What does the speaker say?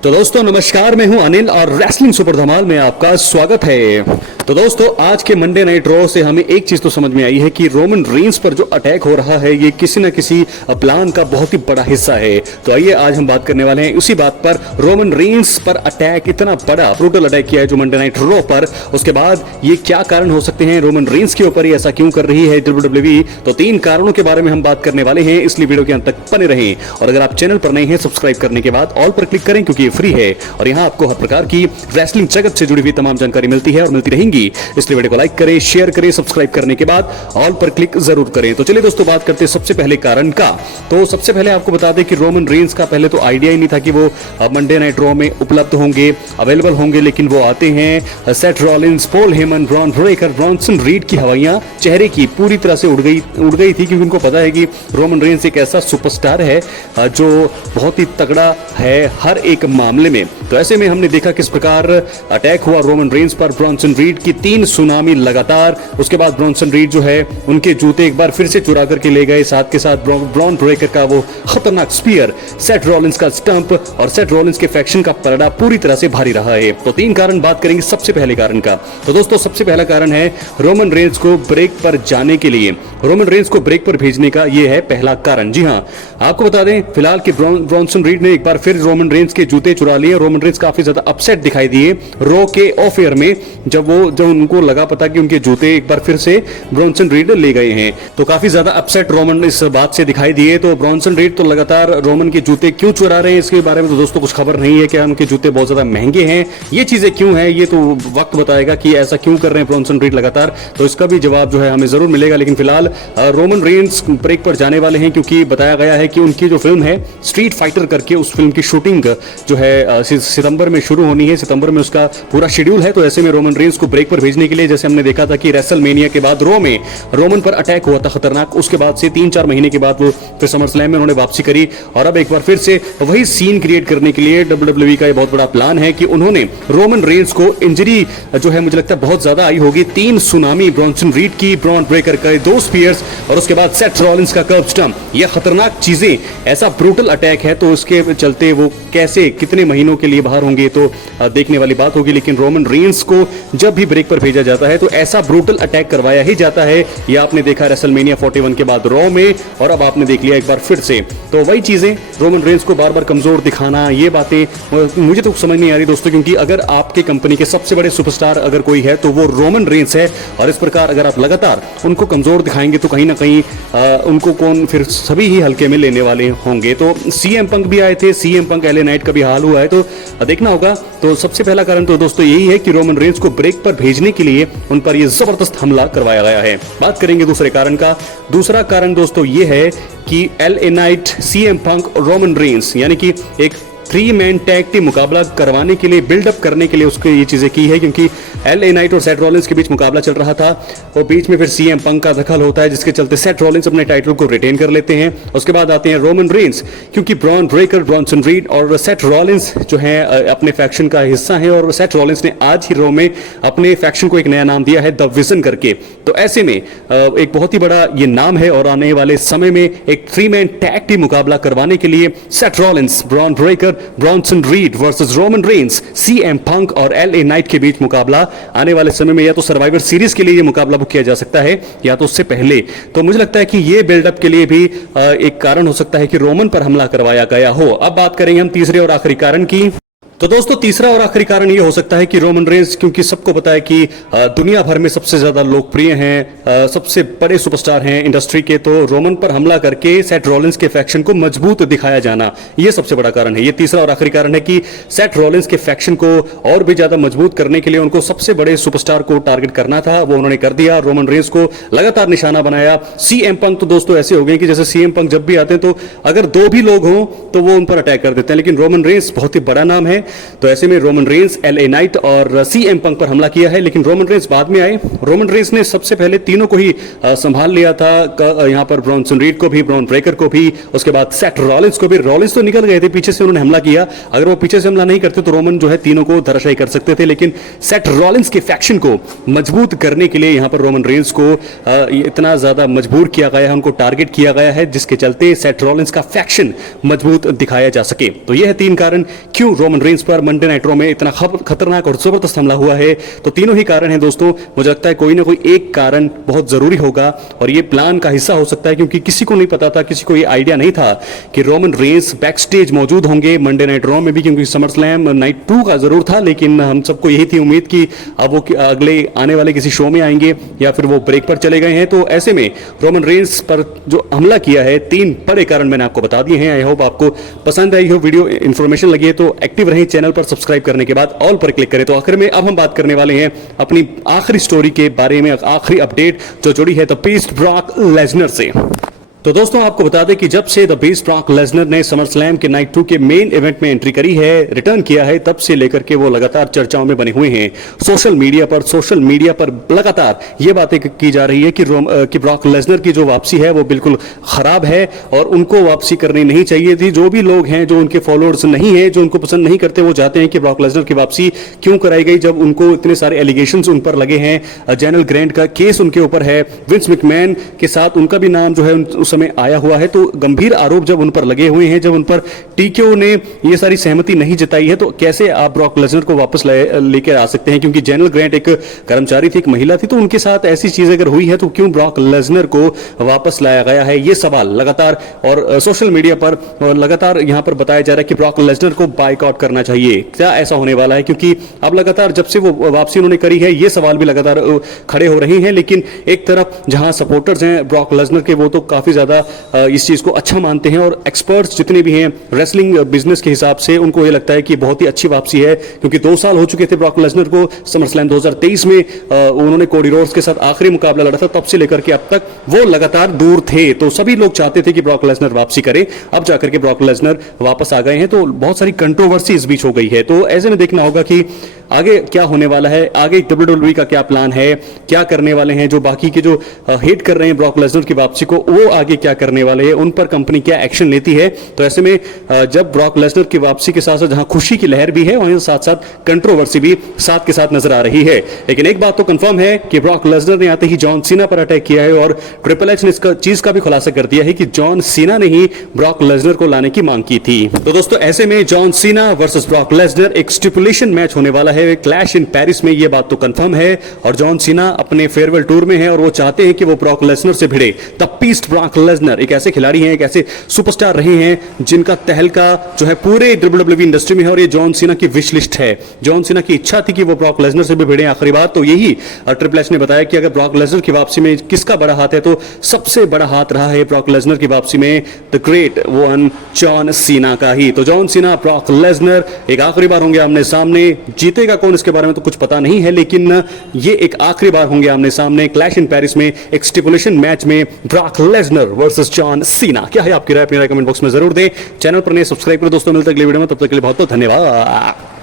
तो दोस्तों नमस्कार, मैं हूं अनिल और रेसलिंग सुपर धमाल में आपका स्वागत है। तो दोस्तों आज के मंडे नाइट रॉ से हमें एक चीज तो समझ में आई है कि रोमन रेंस पर जो अटैक हो रहा है ये किसी न किसी प्लान का बहुत ही बड़ा हिस्सा है। तो आइए आज हम बात करने वाले हैं उसी बात पर। रोमन रेंस पर अटैक, इतना बड़ा ब्रूटल अटैक किया है जो मंडे नाइट रॉ पर, उसके बाद ये क्या कारण हो सकते हैं, रोमन रेंस के ऊपर ही ऐसा क्यों कर रही है WWE। तो 3 कारणों के बारे में हम बात करने वाले हैं, इसलिए वीडियो के अंत तक बने रहें। और अगर आप चैनल पर नए हैं, सब्सक्राइब करने के बाद ऑल पर क्लिक करें क्योंकि ये फ्री है और यहाँ आपको हर प्रकार की रेसलिंग जगत से जुड़ी हुई तमाम जानकारी मिलती है और मिलती रहेंगी। इसलिए वीडियो को लाइक करें, शेयर करें, सब्सक्राइब करने के बाद ऑल पर क्लिक जरूर करें। तो चलिए दोस्तों बात करते हैं सबसे पहले कारण का। तो सबसे पहले आपको बता दें कि रोमन रेंस का पहले तो आइडिया ही नहीं था कि वो मंडे नाइट रॉ में उपलब्ध होंगे, अवेलेबल होंगे, लेकिन वो आते हैं। Seth Rollins, Paul Heyman, Bron Breakker, Bronson read की हवाइयां चेहरे की पूरी तरह से उड़ गई थी, क्योंकि उनको पता है कि रोमन रेंस एक ऐसा सुपरस्टार है जो बहुत ही तगड़ा है हर एक मामले में। तो ऐसे में हमने देखा किस प्रकार अटैक हुआ रोमन रेंस पर। ब्रॉन्सन रीड की 3 सुनामी लगातार। उसके बाद ब्रॉन्सन रीड जो है उनके जूते एक बार फिर से चुरा करके ले गए, साथ के साथ ब्रॉन ब्रेकर का वो खतरनाक स्पीयर, सेथ रॉलिंस का स्टंप और सेथ रॉलिंस के फैक्शन का पलड़ा पूरी तरह से भारी रहा है। तो 3 कारण बात करेंगे सबसे पहले कारण का। तो दोस्तों सबसे पहला कारण है रोमन रेंस को ब्रेक पर जाने के लिए, रोमन रेंस को ब्रेक पर भेजने का ये है पहला कारण। जी हाँ, आपको बता दें फिलहाल कि ब्रॉन्सन रीड ने एक बार फिर रोमन रेंस के जूते चुरा लिए। रोमन रेंस काफी ज्यादा अपसेट दिखाई दिए रॉ के ऑफ एयर में, जब उनको लगा पता कि उनके जूते एक बार फिर से ब्रॉन्सन रीड ले गए हैं। तो काफी ज्यादा अपसेट रोमन इस बात से दिखाई दिए। तो ब्रॉन्सन रीड तो लगातार रोमन के जूते क्यों चुरा रहे हैं इसके बारे में तो दोस्तों कुछ खबर नहीं है। क्या उनके जूते बहुत ज्यादा महंगे हैं, ये चीजें क्यों है, ये तो वक्त बताएगा कि ऐसा क्यों कर रहे हैं ब्रॉन्सन रीड लगातार। तो इसका भी जवाब जो है हमें जरूर मिलेगा। लेकिन फिलहाल रोमन रेंस ब्रेक पर जाने वाले हैं, क्योंकि बताया गया है कि उनकी जो फिल्म है स्ट्रीट फाइटर करके, उस फिल्म की शूटिंग जो है सितंबर में शुरू होनी है। सितंबर में उसका पूरा शेड्यूल है। तो ऐसे में रोमन रेंस को ब्रेक पर भेजने के लिए, जैसे हमने देखा था कि रेसलमेनिया के बाद रॉ में रोमन पर अटैक हुआ था खतरनाक, उसके बाद से 3-4 महीने के बाद वो फिर समरस्लैम में उन्होंने वापसी करी और अब एक बार फिर से वही सीन क्रिएट करने के लिए WWE का ये बहुत बड़ा प्लान है कि उन्होंने रोमन रेंस को इंजरी जो है मुझे लगता है बहुत ज्यादा आई होगी, 3 सुनामी, ब्रॉन्सन रीड की, ब्रॉन ब्रेकर का 2 स्पीयर्स और उसके बाद सेथ रॉलिंस का कर्व स्टंप, ये खतरनाक चीजें, ऐसा ब्रूटल अटैक है। तो उसके चलते वो कैसे कितने महीनों के लिए बाहर होंगे तो देखने वाली बात होगी। लेकिन रोमन रेंस को जब भी ब्रेक पर भेजा जाता है तो ऐसा ब्रूटल अटैक करवाया ही जाता है। ये आपने देखा रेसलमेनिया 41 के बाद रॉ में, और अब आपने देख लिया एक बार फिर से। तो वही चीजें, रोमन रेंस को बार बार कमजोर दिखाना, ये बातें मुझे तो समझ नहीं आ रही दोस्तों, क्योंकि अगर आपके कंपनी के सबसे बड़े सुपरस्टार अगर कोई है तो वो रोमन रेंस है। और इस प्रकार अगर आप लगातार उनको कमजोर दिखाएंगे तो कहीं ना कहीं उनको कौन फिर सभी ही हल्के में लेने वाले होंगे। तो सीएम पंक भी आए थे, सीएम पंक LA नाइट का भी हाल हुआ है, तो देखना होगा। तो सबसे पहला कारण तो दोस्तों यही है कि रोमन रेंस को ब्रेक पर भेजने के लिए उन पर यह जबरदस्त हमला करवाया गया है। बात करेंगे दूसरे कारण का। दूसरा कारण दोस्तों ये है कि LA नाइट, सीएम पंक और रोमन रेंस यानी कि एक 3 मैन टैग टीम मुकाबला करवाने के लिए, बिल्डअप करने के लिए उसके ये चीजें की है, क्योंकि LA नाइट और सेथ रॉलिंस के बीच मुकाबला चल रहा था और बीच में फिर सीएम पंक का दखल होता है, जिसके चलते सेथ रॉलिंस अपने टाइटल को रिटेन कर लेते हैं। उसके बाद आते हैं रोमन रेंस, क्योंकि ब्रॉन ब्रेकर, ब्रॉन्सन रीड और सेथ रॉलिंस जो है अपने फैक्शन का हिस्सा है, और सेथ रॉलिंस ने आज ही रॉ में अपने फैक्शन को एक नया नाम दिया है, द विजन करके। तो ऐसे में एक बहुत ही बड़ा ये नाम है और आने वाले समय में एक 3 मैन टैग टीम मुकाबला करवाने के लिए Seth Rollins, Bron Breakker, Bronson read versus Roman Reigns, CM Punk और LA नाइट के बीच मुकाबला आने वाले समय में या तो सर्वाइवर सीरीज के लिए ये मुकाबला बुक किया जा सकता है या तो उससे पहले। तो मुझे लगता है कि ये बिल्डअप के लिए भी एक कारण हो सकता है कि रोमन पर हमला करवाया गया हो। अब बात करेंगे हम तीसरे और आखिरी कारण की। तो दोस्तों तीसरा और आखिरी कारण यह हो सकता है कि रोमन रेंस, क्योंकि सबको पता है कि दुनिया भर में सबसे ज्यादा लोकप्रिय हैं, सबसे बड़े सुपरस्टार हैं इंडस्ट्री के, तो रोमन पर हमला करके सेथ रॉलिंस के फैक्शन को मजबूत दिखाया जाना, यह सबसे बड़ा कारण है। यह तीसरा और आखिरी कारण है कि सेथ रॉलिंस के फैक्शन को और भी ज्यादा मजबूत करने के लिए उनको सबसे बड़े सुपरस्टार को टारगेट करना था, वो उन्होंने कर दिया। रोमन रेंस को लगातार निशाना बनाया। सीएम पंक तो दोस्तों ऐसे हो गए कि जैसे सीएम पंक जब भी आते हैं तो अगर 2 भी लोग हों तो वो उन पर अटैक कर देते हैं, लेकिन रोमन रेंस बहुत ही बड़ा नाम है तो ऐसे में रोमन रेंस, एलए नाइट और सीएम पंक पर हमला किया है, लेकिन रोमन रेंस बाद में आए। रोमन रेंस ने सबसे पहले तीनों को ही संभाल लिया था, यहाँ पर ब्रॉन्सन रीड को भी, ब्रॉन ब्रेकर को भी, उसके बाद सेथ रॉलिंस को भी। रॉलिंस तो निकल गए थे, पीछे से उन्होंने हमला किया। अगर वो पीछे से हमला नहीं करते तो रोमन जो है तीनों को धराशायी कर सकते थे, लेकिन सेथ रॉलिंस के फैक्शन को मजबूत करने के लिए यहाँ पर रोमन रेंस को इतना ज्यादा मजबूर किया गया है, उनको टारगेट किया गया है, जिसके चलते सेथ रॉलिंस का फैक्शन मजबूत दिखाया जा सके। तो यह है 3 कारण क्यों रोमन रेंस पर मंडे नाइट रॉ में इतना खतरनाक और जबरदस्त हमला हुआ है। तो तीनों ही कारण हैं दोस्तों। मुझे लगता है कोई ना कोई एक कारण बहुत जरूरी होगा और ये प्लान का हिस्सा हो सकता है, क्योंकि किसी को नहीं पता था, किसी को ये आइडिया नहीं था कि रोमन रेंस बैक स्टेज मौजूद होंगे मंडे नाइट रॉ में भी, क्योंकि समर स्लैम नाइट 2 का जरूर था, लेकिन हम सबको यही थी उम्मीद कि अब वो अगले आने वाले किसी शो में आएंगे या फिर वो ब्रेक पर चले गए हैं। तो ऐसे में रोमन रेंस पर जो हमला किया है, 3 बड़े कारण मैंने आपको बता दिए हैं। आई होप आपको पसंद आई हो वीडियो, इंफॉर्मेशन लगी है तो एक्टिव रहें, चैनल पर सब्सक्राइब करने के बाद ऑल पर क्लिक करें। तो आखिर में अब हम बात करने वाले हैं अपनी आखिरी स्टोरी के बारे में, आखिरी अपडेट जो जुड़ी है द बीस्ट ब्रॉक लेसनर से। तो दोस्तों आपको बता दें कि जब से द बीस्ट ब्रॉक लेसनर ने समर स्लैम के नाइट 2 के मेन इवेंट में एंट्री करी है, रिटर्न किया है, तब से लेकर के वो लगातार चर्चाओं में बने हुए हैं। सोशल मीडिया पर लगातार ये बातें की जा रही है कि ब्रॉक लेसनर की जो वापसी है वो बिल्कुल खराब है और उनको वापसी करनी नहीं चाहिए थी। जो भी लोग हैं जो उनके फॉलोअर्स नहीं है, जो उनको पसंद नहीं करते, वो चाहते हैं कि ब्रॉक लेसनर की वापसी क्यों कराई गई जब उनको इतने सारे एलिगेशंस उन पर लगे हैं। जनरल ग्रेंट का केस उनके ऊपर है, विंस मैकमैन के साथ उनका भी नाम जो है समय आया हुआ है। तो गंभीर आरोप जब उन पर लगे हुए हैं, जब उन पर टीक्यू ने ये सारी सहमति नहीं जताई है, तो कैसे आप ब्रॉक लेसनर को वापस लेकर आ सकते हैं? क्योंकि जनरल ग्रेंट एक कर्मचारी थी, एक महिला थी, तो उनके साथ ऐसी चीज अगर हुई है तो क्यों ब्रॉक लेसनर को वापस लाया गया है? ये सवाल लगातार और सोशल मीडिया पर लगातार यहां पर बताया जा रहा है कि ब्रॉक लेसनर को बाइकआउट करना चाहिए। क्या ऐसा होने वाला है? क्योंकि अब लगातार जब से वो वापसी उन्होंने करी है, ये सवाल भी लगातार खड़े हो रहे हैं। लेकिन एक तरफ जहां सपोर्टर्स हैं ब्रॉक लेसनर के, वो तो काफी ज्यादा इस चीज को अच्छा मानते हैं और एक्सपर्ट्स जितने भी हैं रेसलिंग बिजनेस के हिसाब से, उनको ये लगता है कि बहुत ही अच्छी वापसी है। क्योंकि 2 साल हो चुके थे ब्रॉक लेसनर को, समर स्लैम 2023 में उन्होंने कोडी रोड्स के साथ आखिरी मुकाबला लड़ा था, तब से लेकर के अब तक वो लगातार दूर थे। तो सभी लोग चाहते थे कि ब्रॉक लेसनर वापसी करे। अब जाकर के ब्रॉक लेसनर वापस आ गए हैं, तो बहुत सारी कंट्रोवर्सी इस बीच हो गई है। तो ऐसे में देखना होगा कि आगे क्या होने वाला है, आगे WWE का क्या प्लान है, क्या करने वाले हैं। जो बाकी के जो हेट कर रहे हैं ब्रॉक लेसनर की वापसी को, वो आगे क्या करने वाले हैं, उन पर कंपनी क्या एक्शन लेती है। तो ऐसे में जब ब्रॉक लेसनर की वापसी के साथ साथ जहां खुशी की लहर भी है, वहीं साथ साथ कंट्रोवर्सी भी साथ के साथ नजर आ रही है। लेकिन एक बात तो कंफर्म है कि ब्रॉक लेसनर ने आते ही जॉन सीना पर अटैक किया है और ट्रिपल एच ने इसका चीज का भी खुलासा कर दिया है कि जॉन सीना ने ही ब्रॉक लेसनर को लाने की मांग की थी। तो दोस्तों ऐसे में John Cena versus Brock Lesnar एक स्टिपुलेशन मैच होने वाला है, क्लैश इन पेरिस में, ये बात तो कंफर्म है। और जॉन सीना अपने फेयरवेल टूर में है और वो चाहते हैं कि वो ब्रॉक लेसनर से भिड़े। द बीस्ट ब्रॉक लेसनर एक ऐसे खिलाड़ी हैं, एक ऐसे सुपरस्टार रहे हैं जिनका तहलका जो है पूरे WWE इंडस्ट्री में है, और ये जॉन सीना की विश लिस्ट है। जॉन सीना की इच्छा थी कि वो ब्रॉक लेसनर से भी भिड़े। आखिरी बात तो यही ट्रिपल एच ने बताया कि अगर ब्रॉक लेसनर की वापसी में किसका बड़ा हाथ है, तो सबसे बड़ा हाथ रहा है ब्रॉक लेसनर की वापसी में the great one John Cena का ही। तो जॉन सीना ब्रॉक लेसनर एक आखिरी बार होंगे आमने सामने। जीतेगा कौन इसके बारे में तो कुछ पता नहीं है, लेकिन ये एक आखिरी बार होंगे आमने सामने क्लैश इन पेरिस में, एक स्टिपुलेशन मैच में, Brock Lesnar versus John Cena. क्या है आपकी राय? अपनी राय कमेंट बॉक्स में जरूर दें। चैनल पर नए सब्सक्राइब करो दोस्तों। मिलते हैं अगले वीडियो में, तब तक के लिए बहुत बहुत धन्यवाद।